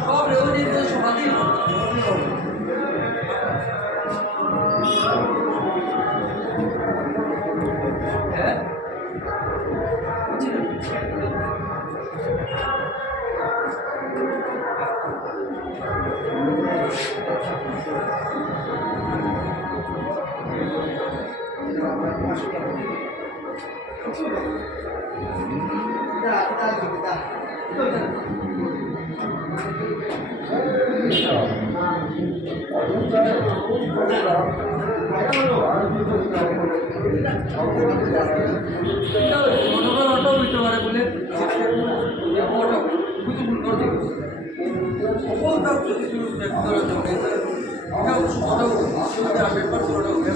সব রেওয়াজি সমাধি হ্যাঁ মনোবল হইতে পারে বলে সকল তার প্রতিযোগিতা